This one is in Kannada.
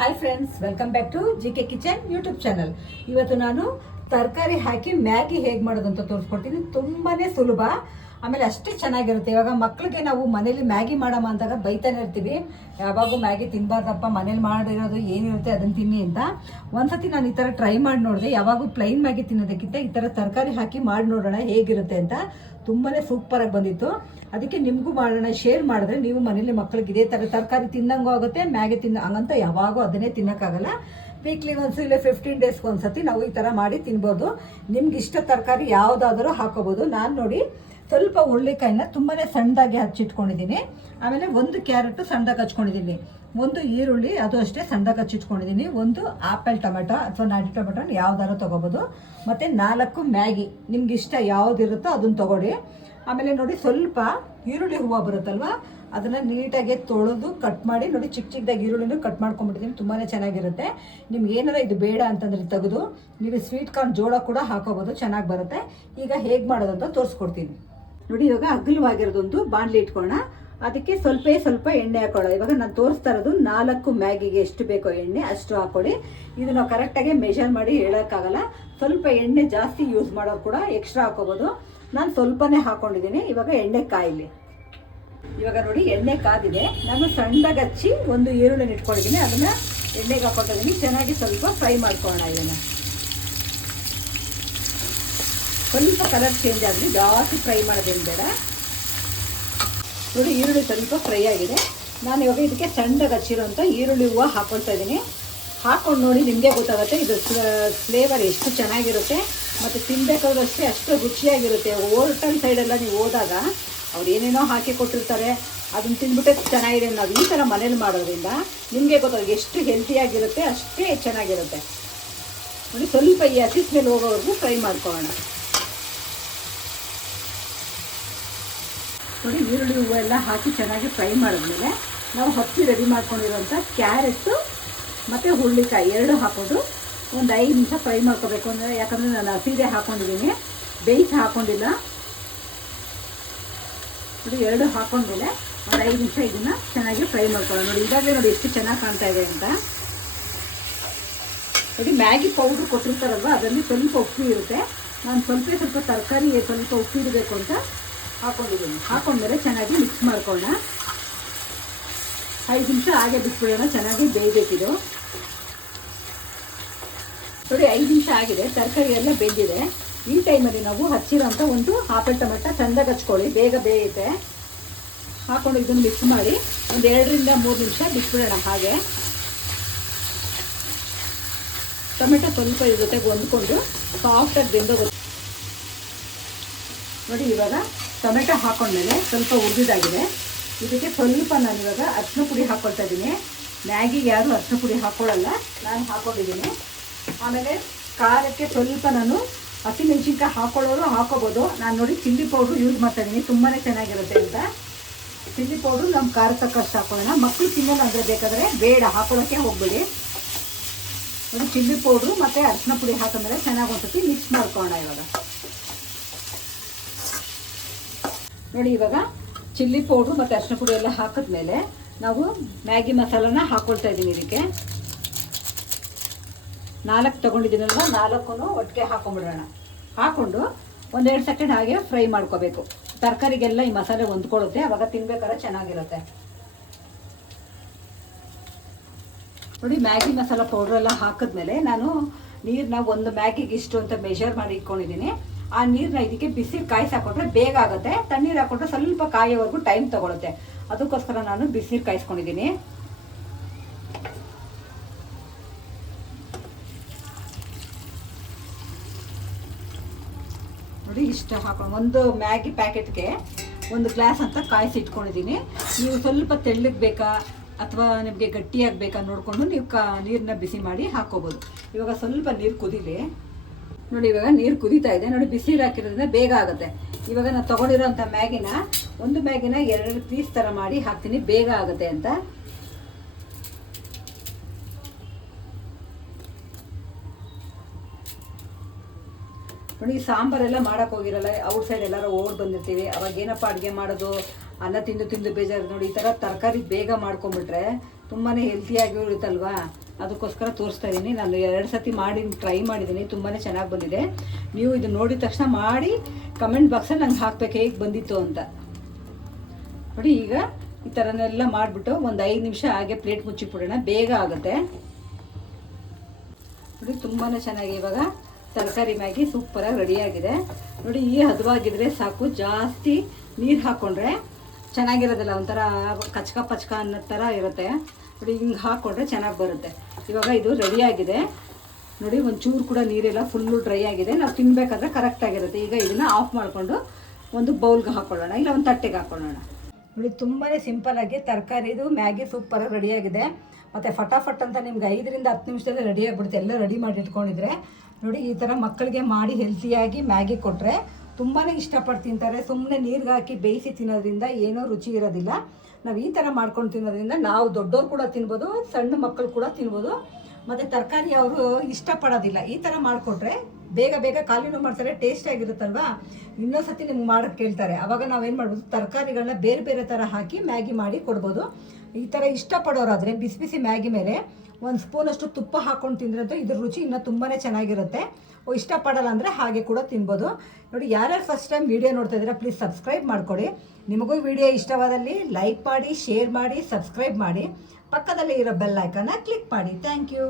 Hi friends welcome back to G K kitchen YouTube channel ಇವತ್ತು ನಾನು ತರಕಾರಿ ಹಾಕಿ ಮ್ಯಾಗಿ ಹೇಗೆ ಮಾಡೋದು ಅಂತ ತೋರಿಸ್ಕೊಡ್ತೀನಿ. ತುಂಬಾ ಸುಲಭ. ಆಮೇಲೆ ಅಷ್ಟೇ ಚೆನ್ನಾಗಿರುತ್ತೆ. ಇವಾಗ ಮಕ್ಕಳಿಗೆ ನಾವು ಮನೇಲಿ ಮ್ಯಾಗಿ ಮಾಡಮ್ಮ ಅಂದಾಗ ಬೈತಾನೆ ಇರ್ತೀವಿ. ಯಾವಾಗೂ ಮ್ಯಾಗಿ ತಿನ್ನಬಾರ್ದಪ್ಪ ಮನೇಲಿ ಮಾಡಿರೋದು ಏನಿರುತ್ತೆ ಅದನ್ನು ತಿನ್ನಿ ಅಂತ. ಒಂದ್ಸತಿ ನಾನು ಈ ಥರ ಟ್ರೈ ಮಾಡಿ ನೋಡಿದೆ. ಯಾವಾಗೂ ಪ್ಲೈನ್ ಮ್ಯಾಗಿ ತಿನ್ನೋದಕ್ಕಿಂತ ಈ ಥರ ತರಕಾರಿ ಹಾಕಿ ಮಾಡಿ ನೋಡೋಣ ಹೇಗಿರುತ್ತೆ ಅಂತ ತುಂಬಾ ಸೂಪರಾಗಿ ಬಂದಿತ್ತು. ಅದಕ್ಕೆ ನಿಮಗೂ ಮಾಡೋಣ ಶೇರ್ ಮಾಡಿದ್ರೆ ನೀವು ಮನೇಲಿ ಮಕ್ಕಳಿಗೆ ಇದೇ ಥರ ತರಕಾರಿ ತಿನ್ನಂಗೂ ಆಗುತ್ತೆ, ಮ್ಯಾಗಿ ತಿನ್ನ, ಹಂಗಂತ ಯಾವಾಗೂ ಅದನ್ನೇ ತಿನ್ನೋಕ್ಕಾಗಲ್ಲ. ವೀಕ್ಲಿ ಒಂದ್ಸಲಿ ಇಲ್ಲ ಫಿಫ್ಟೀನ್ ಡೇಸ್ಗೆ ಒಂದ್ಸತಿ ನಾವು ಈ ಥರ ಮಾಡಿ ತಿನ್ಬೋದು. ನಿಮ್ಗೆ ಇಷ್ಟ ತರಕಾರಿ ಯಾವುದಾದರೂ ಹಾಕೋಬೋದು. ನಾನು ನೋಡಿ ಸ್ವಲ್ಪ ಹುರುಳಿಕಾಯಿನ ತುಂಬಾ ಸಣ್ಣದಾಗಿ ಹಚ್ಚಿಟ್ಕೊಂಡಿದ್ದೀನಿ. ಆಮೇಲೆ ಒಂದು ಕ್ಯಾರೆಟು ಸಣ್ಣದಾಗಿ ಹಚ್ಕೊಂಡಿದ್ದೀನಿ. ಒಂದು ಈರುಳ್ಳಿ, ಅದು ಅಷ್ಟೇ ಸಣ್ಣದಾಗಿ ಹಚ್ಚಿಟ್ಕೊಂಡಿದ್ದೀನಿ. ಒಂದು ಆಪಲ್ ಟೊಮೆಟೊ ಅಥವಾ ನಾಟಿ ಟೊಮೆಟೊ ಯಾವ್ದಾರು ತೊಗೋಬೋದು. ಮತ್ತು ನಾಲ್ಕು ಮ್ಯಾಗಿ, ನಿಮ್ಗೆ ಇಷ್ಟ ಯಾವುದಿರುತ್ತೋ ಅದನ್ನು ತೊಗೊಳ್ಳಿ. ಆಮೇಲೆ ನೋಡಿ ಸ್ವಲ್ಪ ಈರುಳ್ಳಿ ಹೂವು ಬರುತ್ತಲ್ವ, ಅದನ್ನು ನೀಟಾಗಿ ತೊಳೆದು ಕಟ್ ಮಾಡಿ, ನೋಡಿ ಚಿಕ್ಕ ಚಿಕ್ಕದಾಗಿ ಈರುಳ್ಳಿನೂ ಕಟ್ ಮಾಡ್ಕೊಂಡ್ಬಿಟ್ಟಿದ್ದೀನಿ ತುಂಬಾ ಚೆನ್ನಾಗಿರುತ್ತೆ. ನಿಮ್ಗೆ ಏನಾರ ಇದು ಬೇಡ ಅಂತಂದ್ರೆ ತೆಗೆದು, ನೀವು ಸ್ವೀಟ್ ಕಾರ್ನ್ ಜೋಳ ಕೂಡ ಹಾಕೋಬೋದು, ಚೆನ್ನಾಗಿ ಬರುತ್ತೆ. ಈಗ ಹೇಗೆ ಮಾಡೋದು ಅಂತ ತೋರಿಸ್ಕೊಡ್ತೀನಿ. ನೋಡಿ, ಇವಾಗ ಅಗಲವಾಗಿರೋದೊಂದು ಬಾಣಲಿ ಇಟ್ಕೊಳ್ಳೋಣ ಅದಕ್ಕೆ ಸ್ವಲ್ಪ ಸ್ವಲ್ಪ ಎಣ್ಣೆ ಹಾಕೊಳ್ಳೋಣ. ಇವಾಗ ನಾನು ತೋರಿಸ್ತಾ ಇರೋದು ನಾಲ್ಕು ಮ್ಯಾಗಿಗೆ ಎಷ್ಟು ಬೇಕೋ ಎಣ್ಣೆ ಅಷ್ಟು ಹಾಕೊಳ್ಳಿ. ಇದು ನಾವು ಕರೆಕ್ಟಾಗಿ ಮೆಷರ್ ಮಾಡಿ ಹೇಳೋಕ್ಕಾಗಲ್ಲ. ಸ್ವಲ್ಪ ಎಣ್ಣೆ ಜಾಸ್ತಿ ಯೂಸ್ ಮಾಡೋರು ಕೂಡ ಎಕ್ಸ್ಟ್ರಾ ಹಾಕೋಬೋದು. ನಾನು ಸ್ವಲ್ಪನೇ ಹಾಕೊಂಡಿದ್ದೀನಿ. ಇವಾಗ ಎಣ್ಣೆ ಕಾಯಿಲಿ. ಇವಾಗ ನೋಡಿ, ಎಣ್ಣೆ ಕಾದಿದೆ. ನಾನು ಸಣ್ಣದಾಗಿ ಹಚ್ಚಿ ಒಂದು ಈರುಳ್ಳಿನ ಇಟ್ಕೊಂಡಿದ್ದೀನಿ. ಅದನ್ನು ಎಣ್ಣೆಗೆ ಹಾಕೊಂಡಿದ್ದೀನಿ ಚೆನ್ನಾಗಿ ಸ್ವಲ್ಪ ಫ್ರೈ ಮಾಡ್ಕೊಳ್ಳೋಣ ಇದನ್ನು. ಸ್ವಲ್ಪ ಕಲರ್ ಚೇಂಜ್ ಆಗಲಿ ಜಾಸ್ತಿ ಫ್ರೈ ಮಾಡೋದೇನು ಬೇಡ. ನೋಡಿ, ಈರುಳ್ಳಿ ಸ್ವಲ್ಪ ಫ್ರೈ ಆಗಿದೆ. ನಾನು ಇವಾಗ ಇದಕ್ಕೆ ಸಣ್ಣಗೆ ಹಚ್ಚಿರೋಂಥ ಈರುಳ್ಳಿ ಹೂವು ಹಾಕ್ಕೊಳ್ತಾ ಇದ್ದೀನಿ. ಹಾಕ್ಕೊಂಡು ನೋಡಿ ನಿಮಗೆ ಗೊತ್ತಾಗುತ್ತೆ ಇದು ಫ್ಲೇವರ್ ಎಷ್ಟು ಚೆನ್ನಾಗಿರುತ್ತೆ. ಮತ್ತು ತಿನ್ಬೇಕಾದ್ರೂ ಅಷ್ಟೇ ಅಷ್ಟು ರುಚಿಯಾಗಿರುತ್ತೆ. ಹೋಟೆಲ್ ಸೈಡೆಲ್ಲ ನೀವು ಹೋದಾಗ ಅವ್ರು ಏನೇನೋ ಹಾಕಿ ಕೊಟ್ಟಿರ್ತಾರೆ. ಅದನ್ನ ತಿಂದ್ಬಿಟ್ಟೆ ಚೆನ್ನಾಗಿದೆ ನಾವು ಈ ಥರ ಮನೇಲಿ ಮಾಡೋದ್ರಿಂದ ನಿಮಗೆ ಗೊತ್ತಾಗ ಎಷ್ಟು ಹೆಲ್ತಿಯಾಗಿರುತ್ತೆ ಅಷ್ಟೇ ಚೆನ್ನಾಗಿರುತ್ತೆ. ನೋಡಿ, ಸ್ವಲ್ಪ ಈ ಹಸಿ ಸ್ಮೆಲ್ ಹೋಗೋವರೆಗೂ ಫ್ರೈ ಮಾಡ್ಕೊಳ್ಳೋಣ. ನೋಡಿ, ಈರುಳ್ಳಿ ಹೂವು ಎಲ್ಲ ಹಾಕಿ ಚೆನ್ನಾಗಿ ಫ್ರೈ ಮಾಡಿದ್ಮೇಲೆ ನಾವು ಹಚ್ಚಿ ರೆಡಿ ಮಾಡ್ಕೊಂಡಿರೋಂಥ ಕ್ಯಾರೆಟ್ಟು ಮತ್ತು ಹುರುಳಿಕಾಯಿ ಎರಡು ಹಾಕೊಂಡು ಒಂದು ಐದು ನಿಮಿಷ ಫ್ರೈ ಮಾಡ್ಕೋಬೇಕು. ಅಂದರೆ ಯಾಕಂದರೆ ನಾನು ಹಸಿದೆ ಹಾಕೊಂಡಿದ್ದೀನಿ. ಬೇಯಿಸಿ ಹಾಕ್ಕೊಂಡಿಲ್ಲ ನೋಡಿ, ಎರಡು ಹಾಕೊಂಡ್ಮೇಲೆ ಒಂದು ಐದು ನಿಮಿಷ ಇದನ್ನು ಚೆನ್ನಾಗಿ ಫ್ರೈ ಮಾಡ್ಕೊಳ್ಳೋಣ. ನೋಡಿ ಇದಾಗಲೇ ನೋಡಿ ಎಷ್ಟು ಚೆನ್ನಾಗಿ ಕಾಣ್ತಾ ಇದೆ ಅಂತ. ನೋಡಿ, ಮ್ಯಾಗಿ ಪೌಡ್ರ್ ಕೊಟ್ಟಿರ್ತಾರಲ್ವ, ಅದರಲ್ಲಿ ಸ್ವಲ್ಪ ಉಪ್ಪು ಇರುತ್ತೆ. ನಾನು ಸ್ವಲ್ಪ ಸ್ವಲ್ಪ ತರಕಾರಿ, ಸ್ವಲ್ಪ ಉಪ್ಪು ಇರಬೇಕು ಅಂತ ಹಾಕೊಂಡಿದ್ದೀನಿ. ಹಾಕೊಂಡ್ಮೇಲೆ ಚೆನ್ನಾಗಿ ಮಿಕ್ಸ್ ಮಾಡ್ಕೊಳ್ಳೋಣ. ಐದು ನಿಮಿಷ ಹಾಗೆ ಬಿಟ್ಬಿಡೋಣ. ಚೆನ್ನಾಗಿ ಬೇಯಬೇಕಿದು. ನೋಡಿ, ಐದು ನಿಮಿಷ ಆಗಿದೆ. ತರಕಾರಿ ಎಲ್ಲ ಬೆಂದಿದೆ. ಈ ಟೈಮಲ್ಲಿ ನಾವು ಹಚ್ಚಿರೋಂಥ ಒಂದು ಆಪಲ್ ಟೊಮೆಟೊ ಚೆಂದಾಗಿ ಹಚ್ಕೊಳ್ಳಿ. ಬೇಗ ಬೇಯುತ್ತೆ. ಹಾಕೊಂಡು ಇದನ್ನು ಮಿಕ್ಸ್ ಮಾಡಿ ಒಂದು ಎರಡರಿಂದ ಮೂರು ನಿಮಿಷ ಬಿಟ್ಬಿಡೋಣ ಹಾಗೆ. ಟೊಮೆಟೊ ಸ್ವಲ್ಪ ಇದ್ರ ಜೊತೆಗೆ ಹೊಂದ್ಕೊಂಡು ಸಾಫ್ಟಾಗಿ ಬೆಂದೋಗುತ್ತೆ. ನೋಡಿ, ಇವಾಗ ಟೊಮೆಟೊ ಹಾಕೊಂಡ್ಮೇಲೆ ಸ್ವಲ್ಪ ಉರಿದಾಗಿದೆ ಇದಕ್ಕೆ ಸ್ವಲ್ಪ ನಾನು ಇವಾಗ ಅರ್ಶಿನ ಪುಡಿ ಹಾಕ್ಕೊಳ್ತಾ ಇದ್ದೀನಿ. ಮ್ಯಾಗಿಗೆ ಯಾರು ಅರ್ಶಿನ ಪುಡಿ ಹಾಕ್ಕೊಳ್ಳಲ್ಲ ನಾನು ಹಾಕೊಂಡಿದ್ದೀನಿ ಆಮೇಲೆ ಖಾರಕ್ಕೆ ಸ್ವಲ್ಪ ನಾನು ಹಸಿಮೆಣ್ಸಿನ್ಕಾಯಿ ಹಾಕೊಳ್ಳೋರು ಹಾಕೋಬೋದು. ನಾನು ನೋಡಿ ಚಿಲ್ಲಿ ಪೌಡ್ರು ಯೂಸ್ ಮಾಡ್ತಾ ಇದ್ದೀನಿ ತುಂಬಾ ಚೆನ್ನಾಗಿರುತ್ತೆ ಅಂತ. ಚಿಲ್ಲಿ ಪೌಡ್ರು ನಮ್ಮ ಖಾರ ತಕ್ಕಷ್ಟು ಹಾಕೊಳ್ಳೋಣ. ಮಕ್ಕಳು ತಿನ್ನೋಲ್ಲ ಅಂದರೆ ಬೇಕಾದರೆ ಬೇಡ ಹಾಕೊಳ್ಳೋಕ್ಕೆ ಹೋಗ್ಬೇಡಿ. ಒಂದು ಚಿಲ್ಲಿ ಪೌಡ್ರು ಮತ್ತು ಅರ್ಶಿನ ಪುಡಿ ಹಾಕಿದ್ರೆ ಚೆನ್ನಾಗಿ ಒಂದ್ಸತಿ ಮಿಕ್ಸ್ ಮಾಡ್ಕೊಳ್ಳೋಣ ಇವಾಗ. ನೋಡಿ ಇವಾಗ ಚಿಲ್ಲಿ ಪೌಡ್ರು ಮತ್ತು ಅರಿಶಿನ ಪುಡಿ ಎಲ್ಲ ಹಾಕಿದ್ಮೇಲೆ ನಾವು ಮ್ಯಾಗಿ ಮಸಾಲನ ಹಾಕ್ಕೊಳ್ತಾ ಇದ್ದೀನಿ ಇದಕ್ಕೆ. ನಾಲ್ಕು ತೊಗೊಂಡಿದ್ದೀನಲ್ವ? ನಾಲ್ಕು ಒಟ್ಟಿಗೆ ಹಾಕೊಂಡ್ಬಿಡೋಣ. ಹಾಕ್ಕೊಂಡು ಒಂದೆರಡು ಸೆಕೆಂಡ್ ಹಾಗೆ ಫ್ರೈ ಮಾಡ್ಕೋಬೇಕು. ತರಕಾರಿಗೆಲ್ಲ ಈ ಮಸಾಲೆ ಹೊಂದ್ಕೊಳ್ಳುತ್ತೆ. ಅವಾಗ ತಿನ್ಬೇಕಾದ್ರೆ ಚೆನ್ನಾಗಿರುತ್ತೆ. ನೋಡಿ, ಮ್ಯಾಗಿ ಮಸಾಲ ಪೌಡ್ರೆಲ್ಲ ಹಾಕಿದ್ಮೇಲೆ ನಾನು ನೀರನ್ನ ಒಂದು ಮ್ಯಾಗಿಗೆ ಇಷ್ಟು ಅಂತ ಮೆಷರ್ ಮಾಡಿ ಇಟ್ಕೊಂಡಿದ್ದೀನಿ. ಆ ನೀರನ್ನ ಇದಕ್ಕೆ ಬಿಸಿ ಕಾಯಿಸಿ ಹಾಕೊಂಡ್ರೆ ಬೇಗ ಆಗುತ್ತೆ. ತಣ್ಣೀರು ಹಾಕೊಂಡ್ರೆ ಸ್ವಲ್ಪ ಕಾಯೋವರೆಗೂ ಟೈಮ್ ತಗೊಳುತ್ತೆ. ಅದಕ್ಕೋಸ್ಕರ ನಾನು ಬಿಸಿನೀರು ಕಾಯಿಸ್ಕೊಂಡಿದ್ದೀನಿ. ನೋಡಿ, ಇಷ್ಟ ಹಾಕೊಂಡು ಒಂದು ಮ್ಯಾಗಿ ಪ್ಯಾಕೆಟ್ಗೆ ಒಂದು ಗ್ಲಾಸ್ ಅಂತ ಕಾಯಿಸಿ ಇಟ್ಕೊಂಡಿದ್ದೀನಿ. ನೀವು ಸ್ವಲ್ಪ ತೆಳ್ಳಗೆ ಬೇಕಾ ಅಥವಾ ನಿಮಗೆ ಗಟ್ಟಿಯಾಗಿ ಬೇಕಾ ನೋಡಿಕೊಂಡು ನೀವು ಕಾ ನೀರನ್ನ ಬಿಸಿ ಮಾಡಿ ಹಾಕೋಬೋದು. ಇವಾಗ ಸ್ವಲ್ಪ ನೀರು ಕುದೀಲಿ. ನೋಡಿ, ಇವಾಗ ನೀರು ಕುದೀತಾ ಇದೆ. ನೋಡಿ, ಬಿಸಿ ಹಾಕಿರೋದ್ರಿಂದ ಬೇಗ ಆಗುತ್ತೆ. ಇವಾಗ ನಾನು ತೊಗೊಂಡಿರೋಂಥ ಮ್ಯಾಗಿನ ಒಂದು ಮ್ಯಾಗಿನ ಎರಡು ಪೀಸ್ ಥರ ಮಾಡಿ ಹಾಕ್ತೀನಿ. ಬೇಗ ಆಗುತ್ತೆ ಅಂತ. ನೋಡಿ ಸಾಂಬಾರೆಲ್ಲ ಮಾಡೋಕೆ ಹೋಗಿರಲ್ಲ. ಔಟ್ ಸೈಡ್ ಎಲ್ಲರೂ ಓಡ್ ಬಂದಿರ್ತೀವಿ. ಅವಾಗ ಏನಪ್ಪ ಅಡುಗೆ ಮಾಡೋದು? ಅನ್ನ ತಿಂದು ತಿಂದು ಬೇಜಾರು. ನೋಡಿ, ಈ ಥರ ತರಕಾರಿ ಬೇಗ ಮಾಡ್ಕೊಂಬಿಟ್ರೆ ತುಂಬಾ ಹೆಲ್ತಿಯಾಗಿ ಇರುತ್ತಲ್ವಾ? ಅದಕ್ಕೋಸ್ಕರ ತೋರಿಸ್ತಾ ಇದ್ದೀನಿ ನಾನು ಎರಡು ಸತಿ ಮಾಡಿ ಟ್ರೈ ಮಾಡಿದ್ದೀನಿ ತುಂಬಾ ಚೆನ್ನಾಗಿ ಬಂದಿದೆ. ನೀವು ಇದು ನೋಡಿದ ತಕ್ಷಣ ಮಾಡಿ ಕಮೆಂಟ್ ಬಾಕ್ಸಲ್ಲಿ ನಂಗೆ ಹಾಕ್ಬೇಕು ಹೇಗೆ ಬಂದಿತ್ತು ಅಂತ. ನೋಡಿ ಈಗ ಈ ಥರನೆಲ್ಲ ಮಾಡಿಬಿಟ್ಟು ಒಂದು ಐದು ನಿಮಿಷ ಹಾಗೆ ಪ್ಲೇಟ್ ಮುಚ್ಚಿಬಿಡೋಣ ಬೇಗ ಆಗುತ್ತೆ. ನೋಡಿ ತುಂಬಾ ಚೆನ್ನಾಗಿ ಇವಾಗ ತರಕಾರಿ ಮ್ಯಾಗಿ ಸೂಪರಾಗಿ ರೆಡಿಯಾಗಿದೆ ನೋಡಿ ಈ ಹದವಾಗಿದ್ರೆ ಸಾಕು. ಜಾಸ್ತಿ ನೀರು ಹಾಕ್ಕೊಂಡ್ರೆ ಚೆನ್ನಾಗಿರೋದಿಲ್ಲ. ಒಂಥರ ಕಚ್ಕ ಪಚ್ಕ ಅನ್ನೋ ಥರ ಇರುತ್ತೆ. ನೋಡಿ, ಹಿಂಗೆ ಹಾಕ್ಕೊಂಡ್ರೆ ಚೆನ್ನಾಗಿ ಬರುತ್ತೆ. ಇವಾಗ ಇದು ರೆಡಿಯಾಗಿದೆ ನೋಡಿ, ಒಂಚೂರು ಕೂಡ ನೀರೆಲ್ಲ ಫುಲ್ಲು ಡ್ರೈ ಆಗಿದೆ. ನಾವು ತಿನ್ನಬೇಕಾದ್ರೆ ಕರೆಕ್ಟಾಗಿರುತ್ತೆ ಈಗ ಇದನ್ನು ಆಫ್ ಮಾಡಿಕೊಂಡು ಒಂದು ಬೌಲ್ಗೆ ಹಾಕ್ಕೊಳ್ಳೋಣ ಇಲ್ಲ ಒಂದು ತಟ್ಟೆಗೆ ಹಾಕ್ಕೊಳ್ಳೋಣ ನೋಡಿ ತುಂಬಾ ಸಿಂಪಲ್ಲಾಗಿ ತರಕಾರಿದು ಮ್ಯಾಗಿ ಸೂಪರಾಗಿ ರೆಡಿಯಾಗಿದೆ ಮತ್ತು ಫಟಾಫಟ್ ಅಂತ ನಿಮ್ಗೆ ಐದರಿಂದ ಹತ್ತು ನಿಮಿಷದಲ್ಲಿ ರೆಡಿ ಆಗಿಬಿಡುತ್ತೆ. ಎಲ್ಲ ರೆಡಿ ಮಾಡಿ ಇಟ್ಕೊಂಡಿದ್ರೆ. ನೋಡಿ, ಈ ಥರ ಮಕ್ಕಳಿಗೆ ಮಾಡಿ ಹೆಲ್ತಿಯಾಗಿ ಮ್ಯಾಗಿ ಕೊಟ್ಟರೆ ತುಂಬಾ ಇಷ್ಟಪಟ್ಟು ತಿಂತಾರೆ. ಸುಮ್ಮನೆ ನೀರಿಗೆ ಹಾಕಿ ಬೇಯಿಸಿ ತಿನ್ನೋದ್ರಿಂದ ಏನೂ ರುಚಿ ಇರೋದಿಲ್ಲ. ನಾವು ಈ ಥರ ಮಾಡ್ಕೊಂಡು ತಿನ್ನೋದ್ರಿಂದ ನಾವು ದೊಡ್ಡವ್ರು ಕೂಡ ತಿನ್ಬೋದು, ಸಣ್ಣ ಮಕ್ಕಳು ಕೂಡ ತಿನ್ಬೋದು. ಮತ್ತು ತರಕಾರಿ ಅವರು ಇಷ್ಟಪಡೋದಿಲ್ಲ. ಈ ಥರ ಮಾಡಿಕೊಟ್ರೆ ಬೇಗ ಬೇಗ ಖಾಲಿನೂ ಮಾಡ್ತಾರೆ ಟೇಸ್ಟ್ ಆಗಿರುತ್ತಲ್ವಾ? ಇನ್ನೊಂದು ಸತಿ ನಿಮ್ಗೆ ಮಾಡೋಕ್ಕೆ ಕೇಳ್ತಾರೆ. ಅವಾಗ ನಾವೇನು ಮಾಡ್ಬೋದು ತರಕಾರಿಗಳನ್ನ ಬೇರೆ ಬೇರೆ ಥರ ಹಾಕಿ ಮ್ಯಾಗಿ ಮಾಡಿ ಕೊಡ್ಬೋದು. ಈ ಥರ ಇಷ್ಟಪಡೋರಾದರೆ ಬಿಸಿ ಬಿಸಿ ಮ್ಯಾಗಿ ಮೇಲೆ ಒಂದು ಸ್ಪೂನಷ್ಟು ತುಪ್ಪ ಹಾಕೊಂಡು ತಿಂದ್ರಂತೂ ಇದ್ರ ರುಚಿ ಇನ್ನೂ ತುಂಬಾ ಚೆನ್ನಾಗಿರುತ್ತೆ. ಇಷ್ಟಪಡಲ್ಲ ಅಂದರೆ ಹಾಗೆ ಕೂಡ ತಿನ್ಬೋದು. ನೋಡಿ, ಯಾರ್ಯಾರು ಫಸ್ಟ್ ಟೈಮ್ ವಿಡಿಯೋ ನೋಡ್ತಾ ಇದ್ದೀರಾ ಪ್ಲೀಸ್ ಸಬ್ಸ್ಕ್ರೈಬ್ ಮಾಡ್ಕೊಡಿ. ನಿಮಗೂ ವಿಡಿಯೋ ಇಷ್ಟವಾದಲ್ಲಿ ಲೈಕ್ ಮಾಡಿ ಶೇರ್ ಮಾಡಿ ಸಬ್ಸ್ಕ್ರೈಬ್ ಮಾಡಿ. ಪಕ್ಕದಲ್ಲಿ ಇರೋ ಬೆಲ್ ಐಕನ್ನ ಕ್ಲಿಕ್ ಮಾಡಿ. Thank you